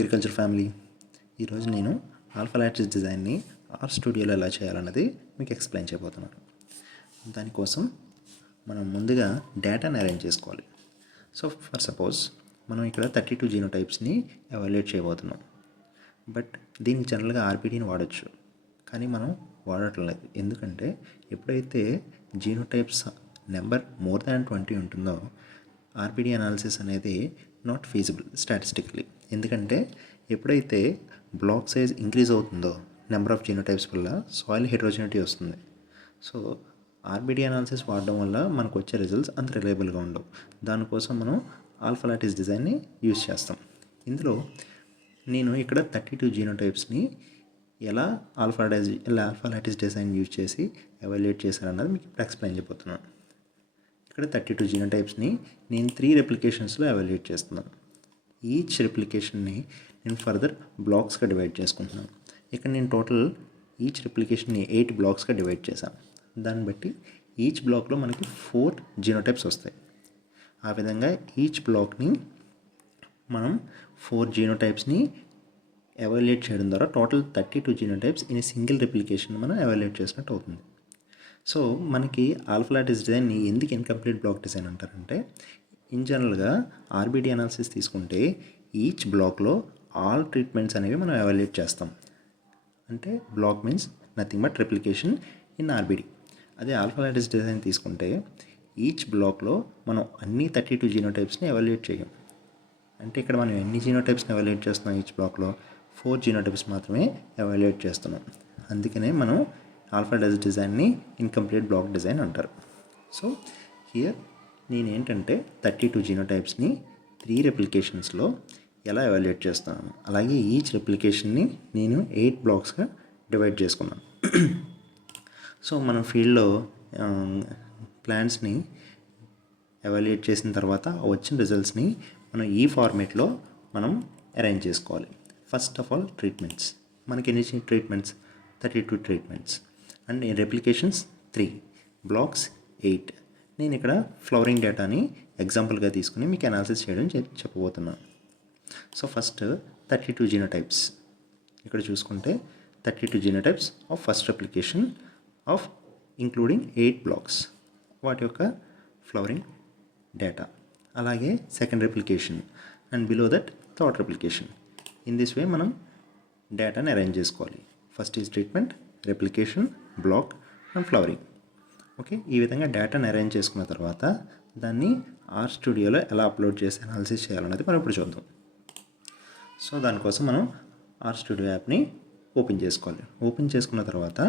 Agriculture family. ఈరోజు నేను alpha lattice డిజైన్ని ఆర్ స్టూడియోలో ఎలా చేయాలన్నది మీకు ఎక్స్ప్లెయిన్ చేయబోతున్నాను. దానికోసం మనం ముందుగా డేటాని అరేంజ్ చేసుకోవాలి. సో ఫర్ సపోజ్ మనం ఇక్కడ 32 జీనోటైప్స్ని ఎవాల్యుయేట్ చేయబోతున్నాం. బట్ దీనికి జనరల్గా ఆర్బిడిని వాడచ్చు, కానీ మనం వాడటం లేదు. ఎందుకంటే ఎప్పుడైతే జీనోటైప్స్ నెంబర్ మోర్ దాన్ 20 ఉంటుందో ఆర్బిడి అనాలిసిస్ అనేది నాట్ ఫీజిబుల్ స్టాటిస్టికలీ. ఎందుకంటే ఎప్పుడైతే బ్లాక్ సైజ్ ఇంక్రీజ్ అవుతుందో నెంబర్ ఆఫ్ జీనోటైప్స్ వల్ల సాయిల్ హెట్రోజెనిటీ వస్తుంది. సో ఆర్బిడి అనాలిసిస్ వాడడం వల్ల మనకు వచ్చే రిజల్ట్స్ అంత రిలయబుల్గా ఉండవు. దానికోసం మనం ఆల్ఫా లాటిస్ డిజైన్ని యూజ్ చేస్తాం. ఇందులో నేను ఇక్కడ 32 జీనోటైప్స్ని ఎలా ఆల్ఫా లాటిస్ డిజైన్ యూజ్ చేసి ఎవాల్యుయేట్ చేశారన్నది మీకు ఇప్పుడు ఎక్స్ప్లెయిన్ చేయబోతున్నాను. ఇక్కడ 32 జీనోటైప్స్ని నేను 3 రెప్లికేషన్స్లో ఎవాల్యుయేట్ చేస్తున్నాను. ఈచ్ రెప్లికేషన్ని నేను ఫర్దర్ బ్లాక్స్గా డివైడ్ చేసుకుంటున్నాను. ఇక్కడ నేను టోటల్ ఈచ్ రెప్లికేషన్ని 8 బ్లాక్స్గా డివైడ్ చేశాను. దాన్ని బట్టి ఈచ్ బ్లాక్లో మనకి 4 జీనోటైప్స్ వస్తాయి. ఆ విధంగా ఈచ్ బ్లాక్ని మనం 4 జీనోటైప్స్ని ఎవాల్యుయేట్ చేయడం ద్వారా total 32 genotypes in single replication మనం ఎవాల్యుయేట్ చేసినట్టు అవుతుంది. సో మనకి ఆల్ఫా లాటిస్ డిజైన్ని ఎందుకు ఇన్కంప్లీట్ బ్లాక్ డిజైన్ అంటారంటే, ఇన్ జనరల్గా ఆర్బిడి అనాలిసిస్ తీసుకుంటే ఈచ్ బ్లాక్లో ఆల్ ట్రీట్మెంట్స్ అనేవి మనం ఎవాల్యుయేట్ చేస్తాం. అంటే block means nothing but replication in RBD. అదే ఆల్ఫా లాటిస్ డిజైన్ తీసుకుంటే ఈచ్ బ్లాక్లో మనం అన్ని 32 జీనోటైప్స్ని ఎవాల్యుయేట్ చేయం. అంటే ఇక్కడ మనం ఎన్ని జీనోటైప్స్ని ఎవాల్యుయేట్ చేస్తున్నాం, ఈచ్ బ్లాక్లో 4 జీనోటైప్స్ మాత్రమే ఎవాల్యుయేట్ చేస్తున్నాం. అందుకనే మనం ఆల్ఫా లాటిస్ డిజైన్ని ఇన్కంప్లీట్ బ్లాక్ డిజైన్ అంటారు. సో హియర్ నేనేంటంటే 32 జీనోటైప్స్ని 3 రెప్లికేషన్స్లో ఎలా ఎవాల్యుయేట్ చేస్తున్నాను. అలాగే ఈచ్ రెప్లికేషన్ని నేను 8 బ్లాక్స్గా డివైడ్ చేసుకున్నాను. సో మనం ఫీల్డ్లో ప్లాంట్స్ని ఎవాల్యుయేట్ చేసిన తర్వాత వచ్చిన రిజల్ట్స్ని మనం ఈ ఫార్మేట్లో మనం అరేంజ్ చేసుకోవాలి. First of all treatments. మనకి ఎన్ని treatments? 32 treatments and replications 3, blocks 8. నేను ఇక్కడ ఫ్లవరింగ్ డేటాని ఎగ్జాంపుల్గా తీసుకుని మీకు అనాలిసిస్ చేయడం చెప్పబోతున్నాను. So first 32 genotypes. ఇక్కడ చూసుకుంటే 32 genotypes of first replication of including 8 blocks, వాటి యొక్క ఫ్లవరింగ్ డేటా. అలాగే second replication and below that third replication. In this way మనం డేటాని అరేంజ్ చేసుకోవాలి. First is treatment, replication, block and flowering. Okay, ఈ విధంగా డేటాని అరేంజ్ చేసుకున్న తర్వాత దాన్ని ఆర్ స్టూడియోలో ఎలా అప్లోడ్ చేసి అనాలిసిస్ చేయాలన్నది మనం ఇప్పుడు చూద్దాం. సో దానికోసం మనం ఆర్ స్టూడియో యాప్ని ఓపెన్ చేసుకోవాలి. ఓపెన్ చేసుకున్న తర్వాత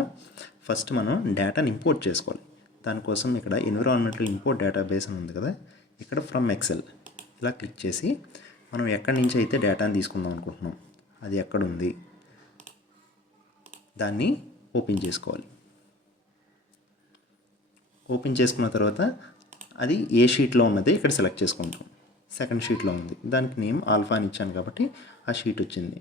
ఫస్ట్ మనం డేటాని ఇంపోర్ట్ చేసుకోవాలి. దానికోసం ఇక్కడ ఎన్విరాన్మెంట్లో ఇంపోర్ట్ డేటాబేస్ అని ఉంది కదా, ఇక్కడ ఫ్రమ్ ఎక్సెల్ ఇలా క్లిక్ చేసి మనం ఎక్కడి నుంచి అయితే డేటాని తీసుకుందాం అనుకుంటున్నాం అది ఎక్కడుంది దాన్ని ఓపెన్ చేసుకోవాలి. ఓపెన్ చేసుకున్న తర్వాత అది ఏ షీట్లో ఉన్నది ఇక్కడ సెలెక్ట్ చేసుకుంటాం. సెకండ్ షీట్లో ఉంది, దానికి నేమ్ ఆల్ఫా అని ఇచ్చాను కాబట్టి ఆ షీట్ వచ్చింది.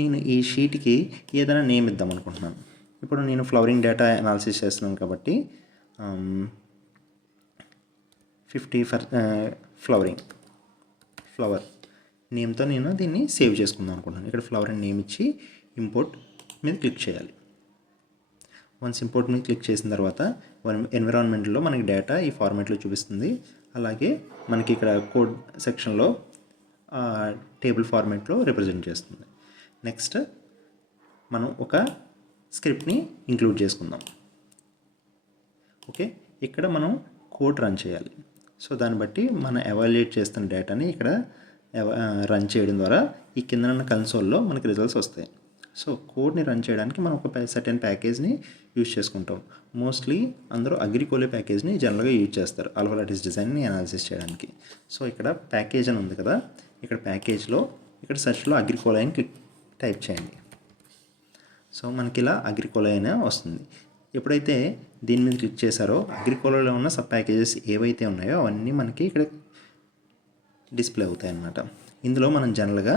నేను ఈ షీట్కి ఏదైనా నేమ్ ఇద్దాం అనుకుంటున్నాను. ఇప్పుడు నేను ఫ్లవరింగ్ డేటా అనాలిసిస్ చేస్తున్నాను కాబట్టి 50 ఫ్లవర్ నేమ్తో నేను దీన్ని సేవ్ చేసుకుందాం అనుకుంటున్నాను. ఇక్కడ ఫ్లవర్ అండ్ నేమ్ ఇచ్చి ఇంపోర్ట్ మీద క్లిక్ చేయాలి. వన్స్ ఇంపోర్ట్ మీద క్లిక్ చేసిన తర్వాత ఎన్విరాన్మెంట్లో మనకి డేటా ఈ ఫార్మాట్లో చూపిస్తుంది. అలాగే మనకి ఇక్కడ కోడ్ సెక్షన్లో టేబుల్ ఫార్మాట్లో రిప్రజెంట్ చేస్తుంది. నెక్స్ట్ మనం ఒక స్క్రిప్ట్ని ఇంక్లూడ్ చేసుకుందాం. ఓకే, ఇక్కడ మనం కోడ్ రన్ చేయాలి. సో దాన్ని బట్టి మనం ఎవాల్యుయేట్ చేస్తున్న డేటాని ఇక్కడ రన్ చేయడం ద్వారా ఈ కింద ఉన్న కన్సోల్లో మనకి రిజల్ట్స్ వస్తాయి. సో కోడ్ని రన్ చేయడానికి మనం ఒక సర్టెన్ ప్యాకేజ్ని యూజ్ చేసుకుంటాం. మోస్ట్లీ అందరూ అగ్రికోలే ప్యాకేజ్ని జనరల్గా యూజ్ చేస్తారు ఆల్ఫా లాటిస్ డిజైన్ని అనాలిసిస్ చేయడానికి. సో ఇక్కడ ప్యాకేజ్ అని ఉంది కదా, ఇక్కడ ప్యాకేజ్లో ఇక్కడ సెర్చ్లో అగ్రికోలే అని టైప్ చేయండి. సో మనకి ఇలా అగ్రికోలే అనే వస్తుంది. ఎప్పుడైతే దీని మీద క్లిక్ చేశారో అగ్రికోలాలో ఉన్న సబ్ ప్యాకేజెస్ ఏవైతే ఉన్నాయో అవన్నీ మనకి ఇక్కడ డిస్ప్లే అవుతాయి అన్నమాట. ఇందులో మనం జనరల్గా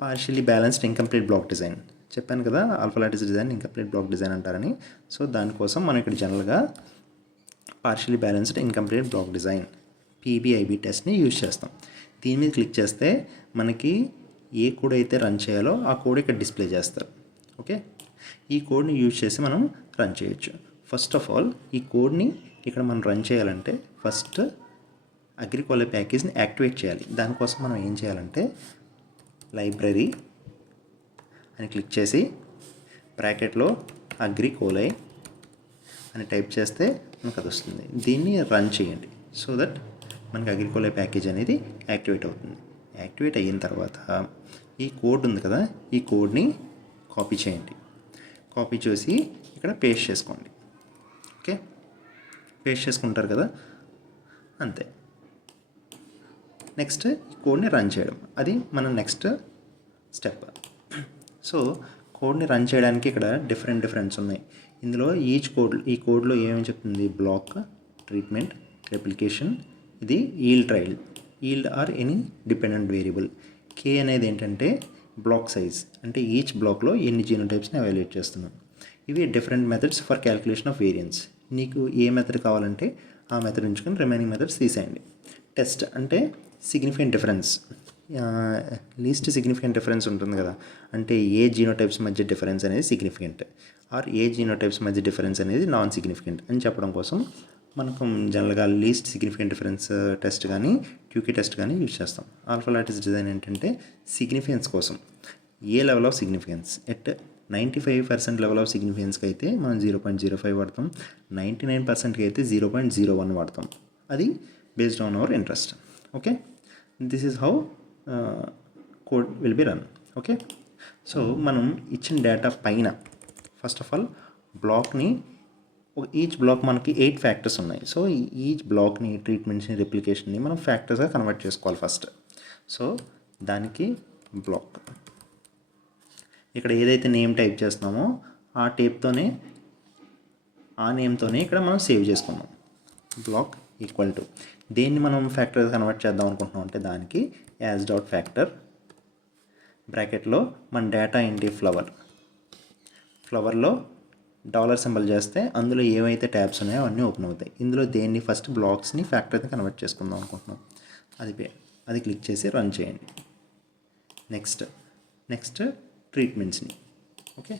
partially balanced incomplete block design చెప్పాను కదా, alpha lattice design incomplete block design అంటారని. సో దానికోసం మనం ఇక్కడ జనరల్గా partially balanced incomplete block design PBIB టెస్ట్ని యూజ్ చేస్తాం. దీని మీద క్లిక్ చేస్తే మనకి ఏ కోడ్ అయితే రన్ చేయాలో ఆ కోడ్ ఇక్కడ డిస్ప్లే చేస్తారు. ఓకే, ఈ కోడ్ని యూజ్ చేసి మనం రన్ చేయొచ్చు. ఫస్ట్ ఆఫ్ ఆల్ ఈ కోడ్ని ఇక్కడ మనం రన్ చేయాలంటే ఫస్ట్ అగ్రికోలా ప్యాకేజ్ని యాక్టివేట్ చేయాలి. దానికోసం మనం ఏం చేయాలంటే లైబ్రరీ అని క్లిక్ చేసి బ్రాకెట్లో అగ్రికోలై అని టైప్ చేస్తే మనకు అది వస్తుంది. దీన్ని రన్ చేయండి సో దట్ మనకి అగ్రికోలా ప్యాకేజ్ అనేది యాక్టివేట్ అవుతుంది. యాక్టివేట్ అయిన తర్వాత ఈ కోడ్ ఉంది కదా, ఈ కోడ్ని కాపీ చేయండి. కాపీ చేసి ఇక్కడ పేస్ట్ చేసుకోండి. ఓకే, పేస్ట్ చేసుకుంటారు కదా, అంతే. నెక్స్ట్ ఈ కోడ్ని రన్ చేయడం, అది మన నెక్స్ట్ స్టెప్. సో కోడ్ని రన్ చేయడానికి ఇక్కడ డిఫరెంట్స్ ఉన్నాయి. ఇందులో ఈ కోడ్లో ఏమేమి చెప్తుంది, బ్లాక్, ట్రీట్మెంట్, రెప్లికేషన్, ఇది yield or any dependent variable. K అనేది ఏంటంటే బ్లాక్ సైజ్, అంటే ఈచ్ బ్లాక్లో ఎన్ని జీనోటైప్స్ని ఎవాల్యుయేట్ చేస్తున్నాం. ఇవి different methods for calculation of variance. నీకు ఏ మెథడ్ కావాలంటే ఆ మెథడ్ ఉంచుకొని రిమైనింగ్ మెథడ్స్ తీసేయండి. టెస్ట్ అంటే significant difference, least significant difference ఉంటుంది కదా, అంటే ఏ జీనోటైప్స్ మధ్య డిఫరెన్స్ అనేది సిగ్నిఫికెంట్ ఆర్ ఏ జీనోటైప్స్ మధ్య డిఫరెన్స్ అనేది నాన్ సిగ్నిఫికెంట్ అని చెప్పడం కోసం మనకు జనరల్గా లీస్ట్ సిగ్నిఫికెంట్ డిఫరెన్స్ టెస్ట్ కానీ క్యూకీ టెస్ట్ కానీ యూజ్ చేస్తాం. ఆల్ఫా లాటిస్ డిజైన్ ఏంటంటే సిగ్నిఫికెన్స్ కోసం ఏ level of significance, at 95% level of సిగ్నిఫికెన్స్కి అయితే మనం 0.05 వాడతాం, 99%కి అయితే 0.01 వాడతాం. అది based on our interest. Okay, this is how code will be run. Okay, so మనం ఇచ్చిన డేటా పైన ఫస్ట్ ఆఫ్ ఆల్ బ్లాక్ని, ఈచ్ బ్లాక్ మనకి 8 ఫ్యాక్టర్స్ ఉన్నాయి. సో ఈచ్ బ్లాక్ని, ట్రీట్మెంట్స్ని, రెప్లికేషన్ని మనం ఫ్యాక్టర్స్గా కన్వర్ట్ చేసుకోవాలి ఫస్ట్. సో దానికి బ్లాక్, ఇక్కడ ఏదైతే నేమ్ టైప్ చేస్తున్నామో ఆ నేమ్తోనే ఇక్కడ మనం సేవ్ చేసుకున్నాం. బ్లాక్ ఈక్వల్ టు దేన్ని మనం ఫ్యాక్టర్గా కన్వర్ట్ చేద్దాం అనుకుంటున్నాం అంటే దానికి యాజ్ డాట్ ఫ్యాక్టర్ బ్రాకెట్లో మన డేటా ఏంటి, ఫ్లవర్లో డాలర్ సింబల్ చేస్తే అందులో ఏవైతే ట్యాబ్స్ ఉన్నాయో అవన్నీ ఓపెన్ అవుతాయి. ఇందులో దేన్ని ఫస్ట్ బ్లాక్స్ని ఫ్యాక్టర్ని కన్వర్ట్ చేసుకుందాం అనుకుంటున్నాం, అది క్లిక్ చేసి రన్ చేయండి. నెక్స్ట్ ట్రీట్మెంట్స్ని, ఓకే,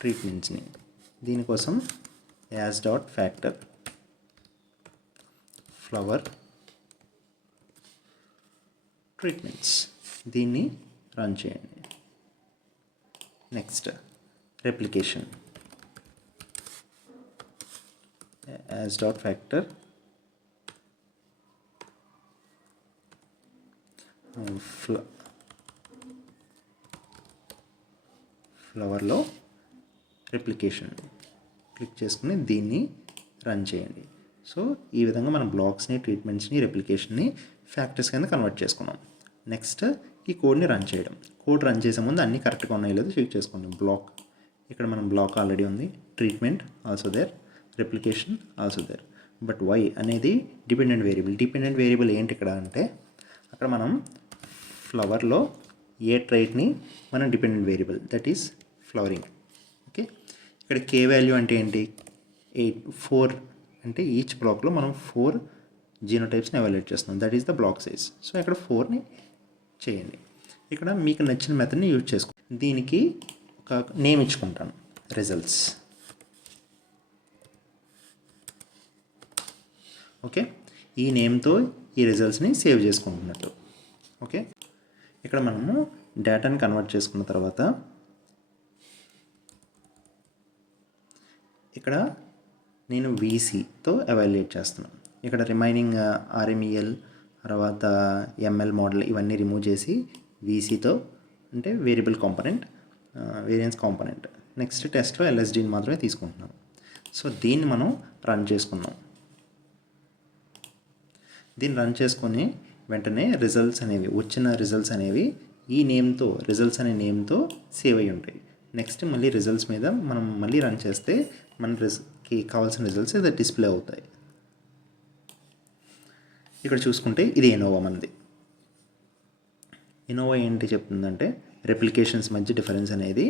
ట్రీట్మెంట్స్ని దీనికోసం as dot factor flower treatments, దీన్ని రన్ చేయండి. Next replication as dot factor ఫ్లవర్లో రెప్లికేషన్ క్లిక్ చేసుకుని దీన్ని రన్ చేయండి. సో ఈ విధంగా మనం బ్లాక్స్ని, ట్రీట్మెంట్స్ని, రెప్లికేషన్ని ఫ్యాక్టర్స్ కింద కన్వర్ట్ చేసుకున్నాం. నెక్స్ట్ ఈ కోడ్ని రన్ చేయడం. కోడ్ రన్ చేసే ముందు అన్నీ కరెక్ట్గా ఉన్నాయో లేదో చెక్ చేసుకోండి. బ్లాక్, ఇక్కడ మనం బ్లాక్ ఆల్రెడీ ఉంది, treatment also there, replication also there. But Y అనేది డిపెండెంట్ వేరియబుల్ ఏంటి ఇక్కడ అంటే, అక్కడ మనం ఫ్లవర్లో ఏ ట్రైట్ని మనం dependent variable, that is flowering. Okay, ఇక్కడ కే వాల్యూ అంటే ఏంటి, 4 అంటే ఈచ్ బ్లాక్లో మనం 4 జీనోటైప్స్ని ఎవాల్యుయేట్ చేస్తున్నాం, that is the block size. So ఇక్కడ 4ని చేయండి. ఇక్కడ మీకు నచ్చిన మెథడ్ని యూజ్ చేసుకో. దీనికి ఒక నేమ్ ఇచ్చుకుంటాను, రిజల్ట్స్. ఓకే, ఈ నేమ్తో ఈ రిజల్ట్స్ని సేవ్ చేసుకుంటున్నట్టు. ఓకే, ఇక్కడ మనము డేటాని కన్వర్ట్ చేసుకున్న తర్వాత ఇక్కడ నేను వీసీతో ఎవాల్యుయేట్ చేస్తున్నాను. ఇక్కడ రిమైనింగ్ ఆర్ఎంఈఎల్ తర్వాత ఎంఎల్ మోడల్ ఇవన్నీ రిమూవ్ చేసి వీసీతో, అంటే variable component, variance component. Next టెస్ట్లో ఎల్ఎస్డీని మాత్రమే తీసుకుంటున్నాను. సో దీన్ని మనం రన్ చేసుకున్నాం. దీన్ని రన్ చేసుకొని వెంటనే వచ్చిన రిజల్ట్స్ అనేవి ఈ నేమ్తో, రిజల్ట్స్ అనే నేమ్తో సేవ్ అయ్యి ఉంటాయి. నెక్స్ట్ మళ్ళీ రిజల్ట్స్ మీద మనం మళ్ళీ రన్ చేస్తే మనకి కావాల్సిన రిజల్ట్స్ ఇది డిస్ప్లే అవుతాయి. ఇక్కడ చూసుకుంటే ఇది ఎనోవా మనది. ఎనోవా ఏంటి చెప్తుందంటే రెప్లికేషన్స్ మధ్య డిఫరెన్స్ అనేది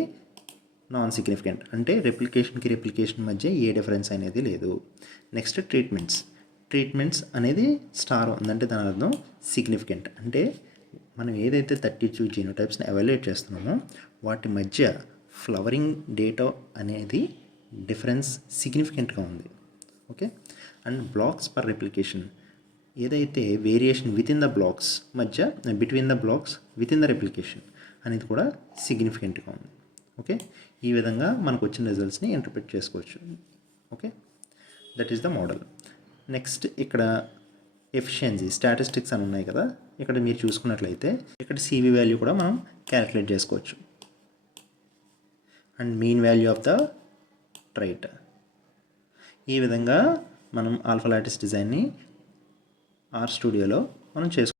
నాన్ సిగ్నిఫికెంట్, అంటే రెప్లికేషన్ మధ్య ఏ డిఫరెన్స్ అనేది లేదు. నెక్స్ట్ ట్రీట్మెంట్స్ అనేది స్టార్ ఉందంటే దాని అర్థం సిగ్నిఫికెంట్, అంటే మనం ఏదైతే 32 జీనోటైప్స్ని ఎవాల్యుయేట్ చేస్తున్నామో వాటి మధ్య ఫ్లవరింగ్ డేటా అనేది డిఫరెన్స్ సిగ్నిఫికెంట్గా ఉంది. Okay, and blocks per replication ఏదైతే variation within the blocks మధ్య between the blocks within the replication అనేది కూడా సిగ్నిఫికెంట్గా ఉంది. ఓకే, ఈ విధంగా మనకు వచ్చిన రిజల్ట్స్ని ఇంటర్ప్రిట్ చేసుకోవచ్చు. Okay, that is the model. Next ఇక్కడ ఎఫిషియన్సీ స్టాటిస్టిక్స్ అని ఉన్నాయి కదా, ఇక్కడ మీరు చూసుకున్నట్లయితే ఇక్కడ సివి వాల్యూ కూడా మనం క్యాలిక్యులేట్ చేసుకోవచ్చు and mean value of the trait. ఈ విధంగా మనం ఆల్ఫా లాటిస్ డిజైన్ని ఆర్ స్టూడియోలో మనం చేసుకోవచ్చు.